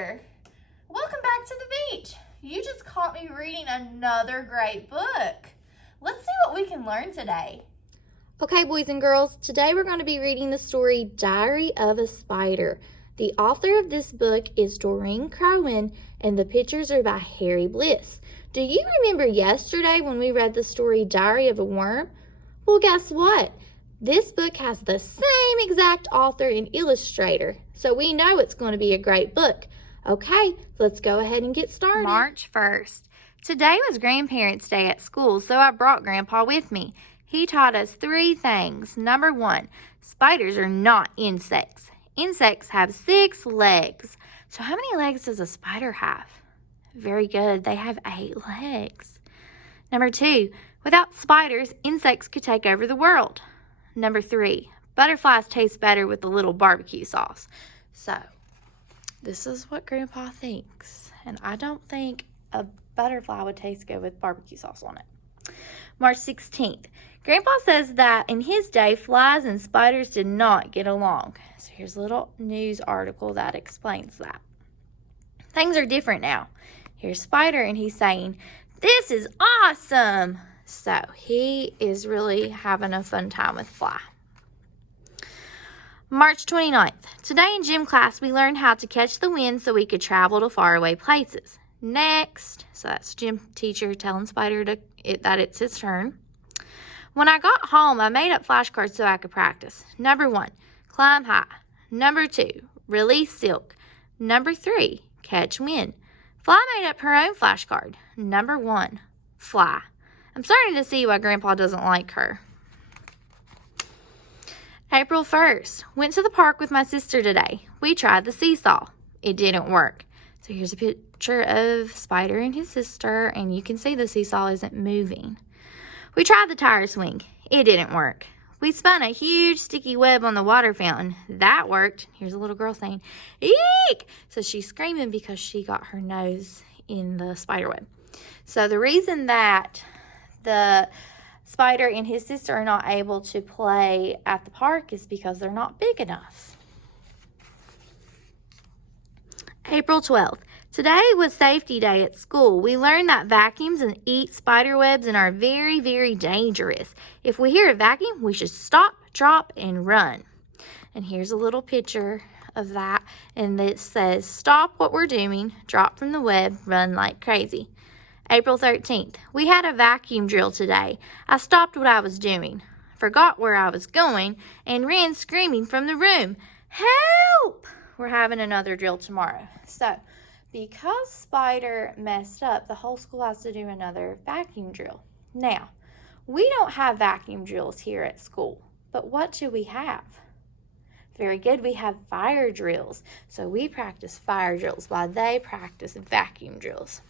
there. Welcome back to the beach. You just caught me reading another great book. Let's see what we can learn today. Okay, boys and girls, today we're going to be reading the story Diary of a Spider. The author of this book is Doreen Crowan, and the pictures are by Harry Bliss. Do you remember yesterday when we read the story Diary of a Worm? Well, guess what? This book has the same exact author and illustrator, so we know it's going to be a great book. Okay, let's go ahead and get started. March 1st. Today was Grandparents' Day at school, so I brought Grandpa with me. He taught us 3 things. Number 1, spiders are not insects. Insects have 6 legs. So how many legs does a spider have? Very good, they have 8 legs. Number 2, without spiders, insects could take over the world. Number 3, butterflies taste better with a little barbecue sauce. So, this is what Grandpa thinks. And I don't think a butterfly would taste good with barbecue sauce on it. March 16th. Grandpa says that in his day, flies and spiders did not get along. So here's a little news article that explains that. Things are different now. Here's Spider, and he's saying, "This is awesome!" So he is really having a fun time with Fly. March 29th. Today in gym class, we learned how to catch the wind so we could travel to faraway places. Next, so that's gym teacher telling Spider that it's his turn. When I got home, I made up flashcards so I could practice. Number 1, climb high. Number 2, release silk. Number 3, catch wind. Fly made up her own flashcard. Number 1, fly. I'm starting to see why Grandpa doesn't like her. April 1st. Went to the park with my sister today. We tried the seesaw. It didn't work. So here's a picture of Spider and his sister, and you can see the seesaw isn't moving. We tried the tire swing. It didn't work. We spun a huge sticky web on the water fountain. That worked. Here's a little girl saying, "Eek!" So she's screaming because she got her nose in the spider web. So the reason that the Spider and his sister are not able to play at the park is because they're not big enough. April 12th. Today was safety day at school. We learned that vacuums and eat spider webs and are very, very dangerous. If we hear a vacuum, we should stop, drop, and run. And here's a little picture of that. And it says, "Stop what we're doing, drop from the web, run like crazy." April 13th. We had a vacuum drill today. I stopped what I was doing, forgot where I was going, and ran screaming from the room. Help! We're having another drill tomorrow. So, because Spider messed up, the whole school has to do another vacuum drill. Now, we don't have vacuum drills here at school, but what do we have? Very good, we have fire drills. So we practice fire drills while they practice vacuum drills.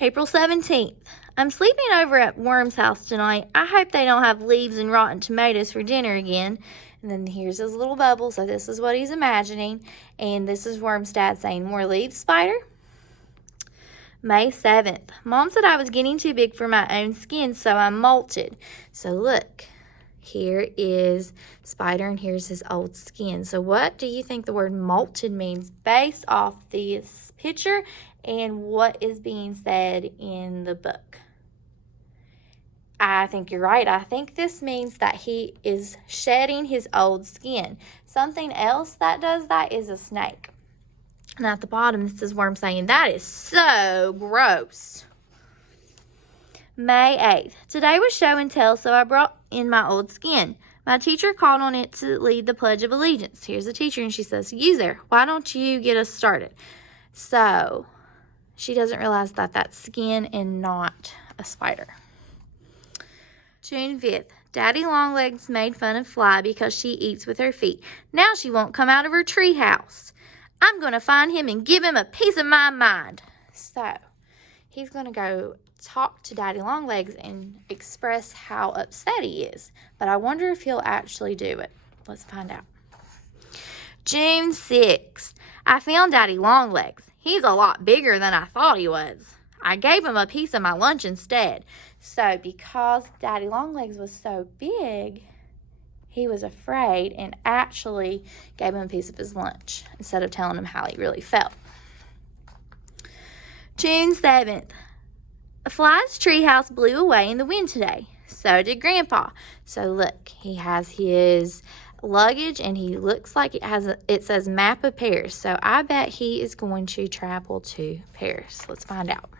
April 17th. I'm sleeping over at Worm's house tonight. I hope they don't have leaves and rotten tomatoes for dinner again. And then here's his little bubble, so this is what he's imagining. And this is Worm's dad saying, "More leaves, Spider?" May 7th. Mom said I was getting too big for my own skin, so I molted. So look, here is Spider, and here's his old skin. So what do you think the word molted means based off this picture and what is being said in the book? I think you're right. I think this means that he is shedding his old skin. Something else that does that is a snake. And at the bottom, this is Worm saying, "That is so gross." May 8th. Today was show and tell, so I brought in my old skin. My teacher called on it to lead the Pledge of Allegiance. Here's the teacher, and she says, "User, why don't you get us started?" So she doesn't realize that that's skin and not a spider. June 5th. Daddy Longlegs made fun of Fly because she eats with her feet. Now she won't come out of her tree house. I'm going to find him and give him a piece of my mind. So he's going to go talk to Daddy Longlegs and express how upset he is. But I wonder if he'll actually do it. Let's find out. June 6th. I found Daddy Longlegs. He's a lot bigger than I thought he was. I gave him a piece of my lunch instead. So because Daddy Longlegs was so big, he was afraid and actually gave him a piece of his lunch instead of telling him how he really felt. June 7th. A fly's treehouse blew away in the wind today. So did Grandpa. So look, he has his luggage and he looks like it says map of Paris. So I bet he is going to travel to Paris. Let's find out.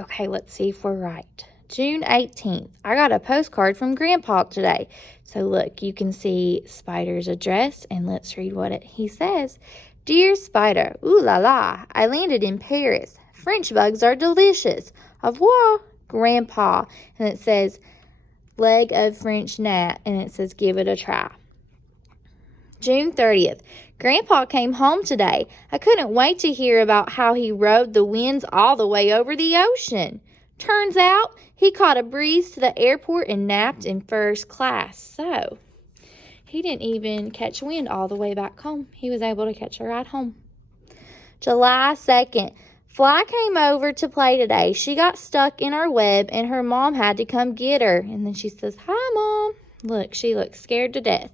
Okay, let's see if we're right. June 18th. I got a postcard from Grandpa today. So look, you can see Spider's address, and let's read what he says. Dear Spider, ooh la la, I landed in Paris. French bugs are delicious. Au revoir, Grandpa. And it says leg of French gnat, and it says give it a try. June 30th. Grandpa came home today. I couldn't wait to hear about how he rode the winds all the way over the ocean. Turns out he caught a breeze to the airport and napped in first class. So he didn't even catch wind all the way back home. He was able to catch a ride home. July 2nd. Fly came over to play today. She got stuck in our web and her mom had to come get her. And then she says, "Hi, Mom." Look, she looks scared to death.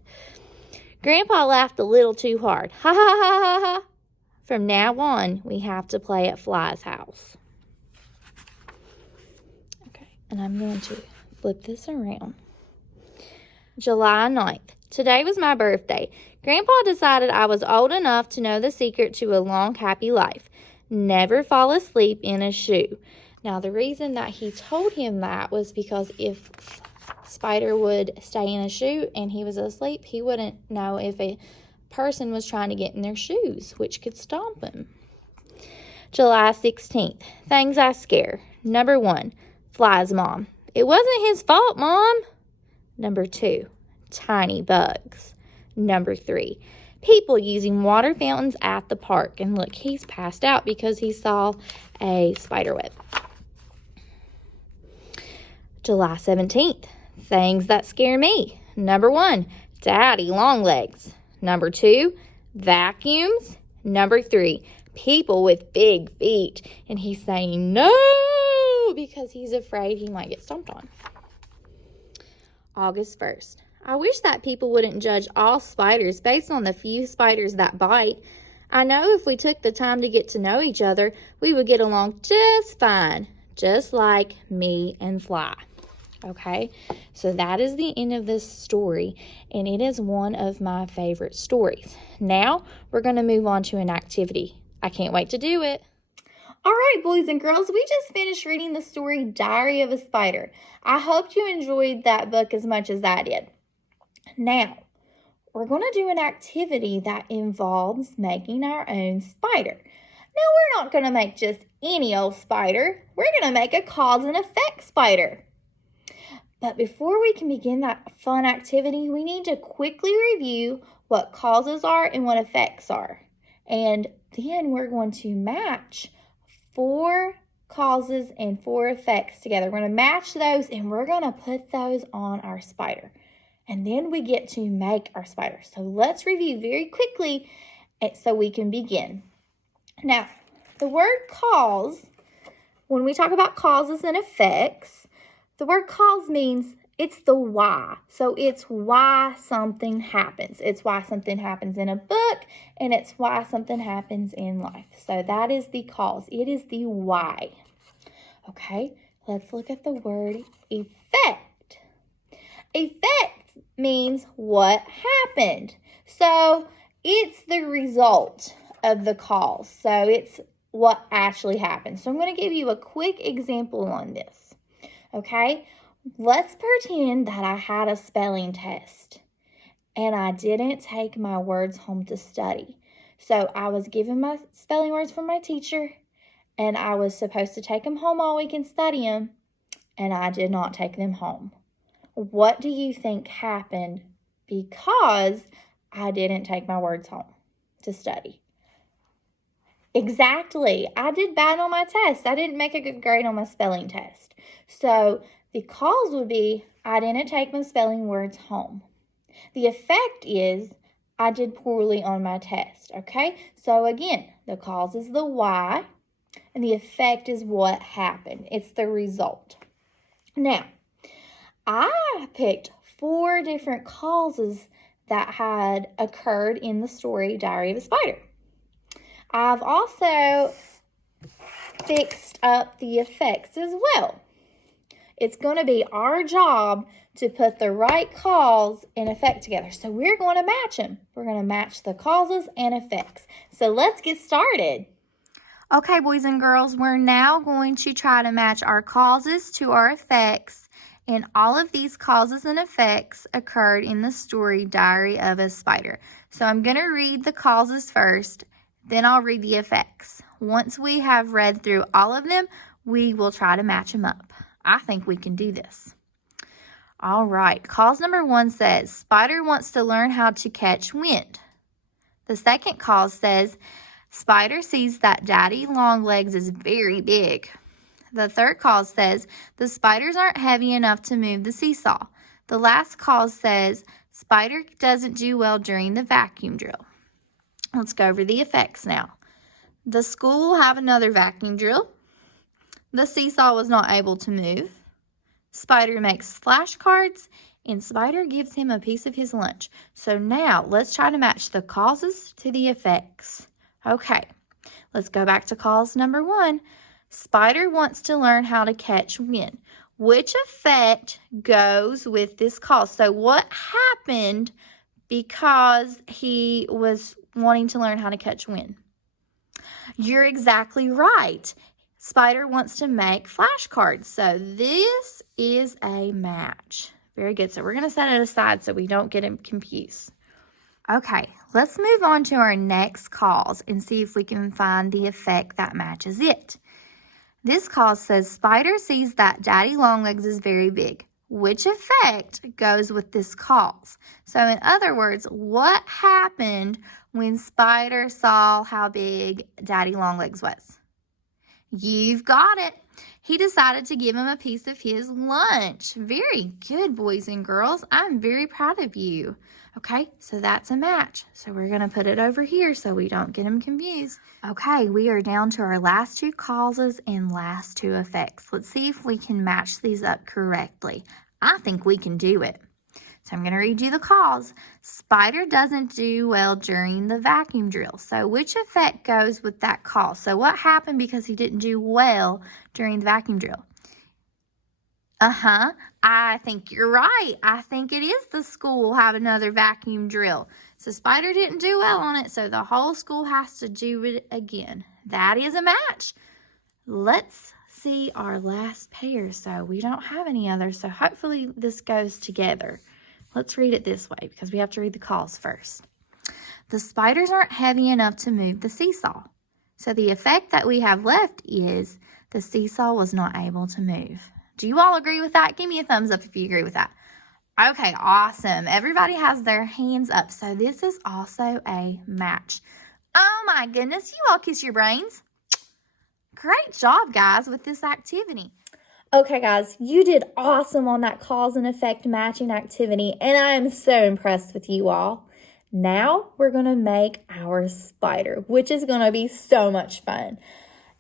Grandpa laughed a little too hard. Ha ha ha ha ha. From now on, we have to play at Fly's house. Okay, and I'm going to flip this around. July 9th. Today was my birthday. Grandpa decided I was old enough to know the secret to a long, happy life. Never fall asleep in a shoe. Now, the reason that he told him that was because if Spider would stay in a shoe and he was asleep, he wouldn't know if a person was trying to get in their shoes, which could stomp him. July 16th. Things I scare. Number 1, Fly's mom. It wasn't his fault, Mom. Number 2, tiny bugs. Number 3, people using water fountains at the park. And look, he's passed out because he saw a spider web. July 17th. Things that scare me. Number 1, daddy long legs. Number 2, vacuums. Number 3, people with big feet. And he's saying no because he's afraid he might get stomped on. August 1st. I wish that people wouldn't judge all spiders based on the few spiders that bite. I know if we took the time to get to know each other, we would get along just fine, just like me and Fly. Okay, so that is the end of this story, and it is one of my favorite stories. Now, we're going to move on to an activity. I can't wait to do it. All right, boys and girls, we just finished reading the story Diary of a Spider. I hope you enjoyed that book as much as I did. Now, we're going to do an activity that involves making our own spider. Now, we're not going to make just any old spider. We're going to make a cause and effect spider. But before we can begin that fun activity, we need to quickly review what causes are and what effects are. And then we're going to match 4 causes and 4 effects together. We're going to match those and we're going to put those on our spider. And then we get to make our spider. So let's review very quickly so we can begin. Now, the word cause, when we talk about causes and effects, the word cause means it's the why. So it's why something happens. It's why something happens in a book, and it's why something happens in life. So that is the cause. It is the why. Okay, let's look at the word effect. Effect means what happened. So it's the result of the cause. So it's what actually happened. So I'm going to give you a quick example on this. Okay, let's pretend that I had a spelling test and I didn't take my words home to study. So I was given my spelling words from my teacher and I was supposed to take them home all week and study them, and I did not take them home. What do you think happened because I didn't take my words home to study? Exactly. I did bad on my test. I didn't make a good grade on my spelling test. So the cause would be I didn't take my spelling words home. The effect is I did poorly on my test. Okay? So again, the cause is the why and the effect is what happened. It's the result. Now, I picked 4 different causes that had occurred in the story Diary of a Spider. I've also fixed up the effects as well. It's going to be our job to put the right cause and effect together. So we're going to match them. We're going to match the causes and effects. So let's get started. Okay, boys and girls, we're now going to try to match our causes to our effects. And all of these causes and effects occurred in the story Diary of a Spider. So I'm going to read the causes first, then I'll read the effects. Once we have read through all of them, we will try to match them up. I think we can do this. All right, cause number 1 says, Spider wants to learn how to catch wind. The second cause says, Spider sees that Daddy Longlegs is very big. The third cause says, the spiders aren't heavy enough to move the seesaw. The last cause says, Spider doesn't do well during the vacuum drill. Let's go over the effects now. The school will have another vacuum drill. The seesaw was not able to move. Spider makes flashcards, and Spider gives him a piece of his lunch. So now let's try to match the causes to the effects. Okay, let's go back to cause number 1. Spider wants to learn how to catch wind. Which effect goes with this cause? So what happened because he was wanting to learn how to catch wind? You're exactly right. Spider wants to make flashcards. So this is a match. Very good. So we're going to set it aside so we don't get him confused. Okay, let's move on to our next cause and see if we can find the effect that matches it. This cause says Spider sees that Daddy Longlegs is very big. Which effect goes with this cause? So in other words, what happened when Spider saw how big Daddy Longlegs was? You've got it. He decided to give him a piece of his lunch. Very good, boys and girls. I'm very proud of you. Okay, so that's a match. So we're going to put it over here so we don't get him confused. Okay, we are down to our last 2 causes and last 2 effects. Let's see if we can match these up correctly. I think we can do it. So I'm going to read you the cause. Spider doesn't do well during the vacuum drill. So which effect goes with that cause? So what happened because he didn't do well during the vacuum drill? I think you're right. I think it is the school had another vacuum drill. So Spider didn't do well on it, so the whole school has to do it again. That is a match. Let's see our last pair. So we don't have any others, so hopefully this goes together. Let's read it this way because we have to read the cause first. The spiders aren't heavy enough to move the seesaw. So the effect that we have left is the seesaw was not able to move. Do you all agree with that? Give me a thumbs up if you agree with that. Okay, awesome. Everybody has their hands up. So this is also a match. Oh my goodness, you all kiss your brains. Great job, guys, with this activity. Okay, guys, you did awesome on that cause and effect matching activity, and I am so impressed with you all. Now we're going to make our spider, which is going to be so much fun.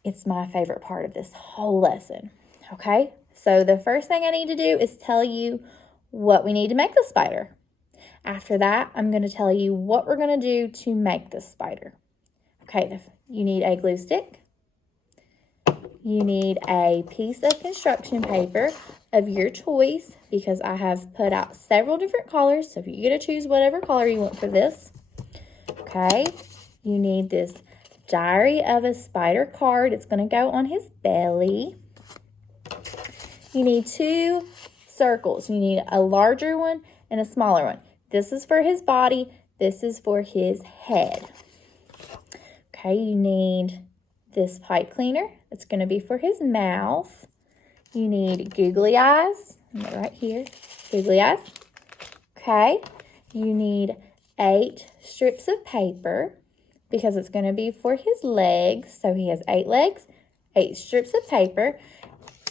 It's my favorite part of this whole lesson. Okay, so the first thing I need to do is tell you what we need to make the spider. After that, I'm going to tell you what we're going to do to make the spider. Okay, you need a glue stick. You need a piece of construction paper of your choice because I have put out several different colors. So you get to choose whatever color you want for this. Okay, you need this Diary of a Spider card. It's going to go on his belly. You need 2 circles. You need a larger one and a smaller one. This is for his body. This is for his head. Okay, you need this pipe cleaner. It's going to be for his mouth. You need googly eyes. Right here. Googly eyes. Okay. You need 8 strips of paper because it's going to be for his legs. So he has 8 legs, 8 strips of paper.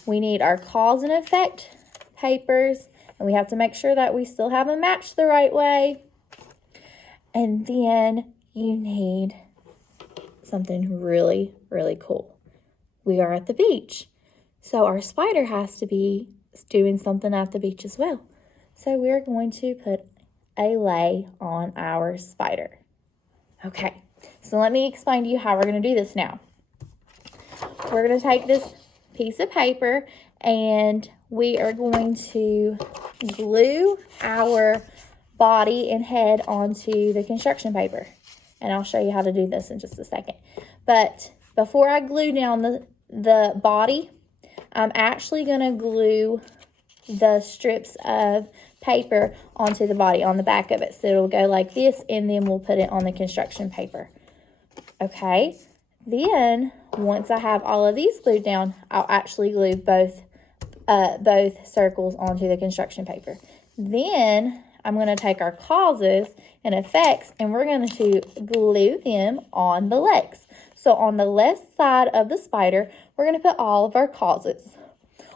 We need our cause and effect papers. And we have to make sure that we still have them matched the right way. And then you need something really, really cool. We are at the beach. So our spider has to be doing something at the beach as well. So we're going to put a lay on our spider. Okay, so let me explain to you how we're going to do this now. We're going to take this piece of paper and we are going to glue our body and head onto the construction paper. And I'll show you how to do this in just a second. But before I glue down the body, I'm actually going to glue the strips of paper onto the body on the back of it. So it'll go like this, and then we'll put it on the construction paper. Okay, then once I have all of these glued down, I'll actually glue both circles onto the construction paper. Then I'm going to take our causes and effects, and we're going to glue them on the legs. So on the left side of the spider, we're going to put all of our causes.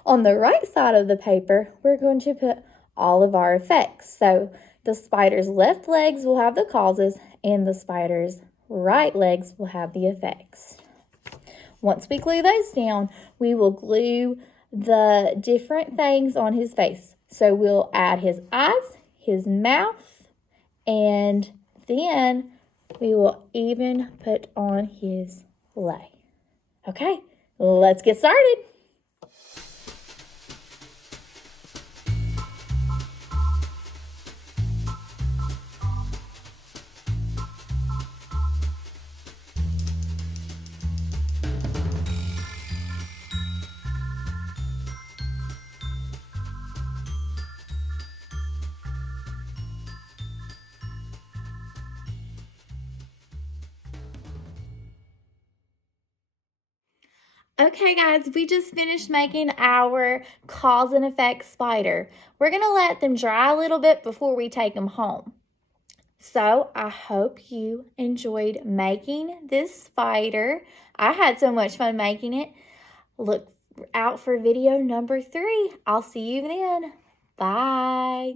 On the right side of the paper, we're going to put all of our effects. So the spider's left legs will have the causes, and the spider's right legs will have the effects. Once we glue those down, we will glue the different things on his face. So we'll add his eyes, his mouth, and then we will even put on his lay. Okay, let's get started. Okay guys, we just finished making our cause and effect spider. We're going to let them dry a little bit before we take them home. So I hope you enjoyed making this spider. I had so much fun making it. Look out for video number 3. I'll see you then. Bye.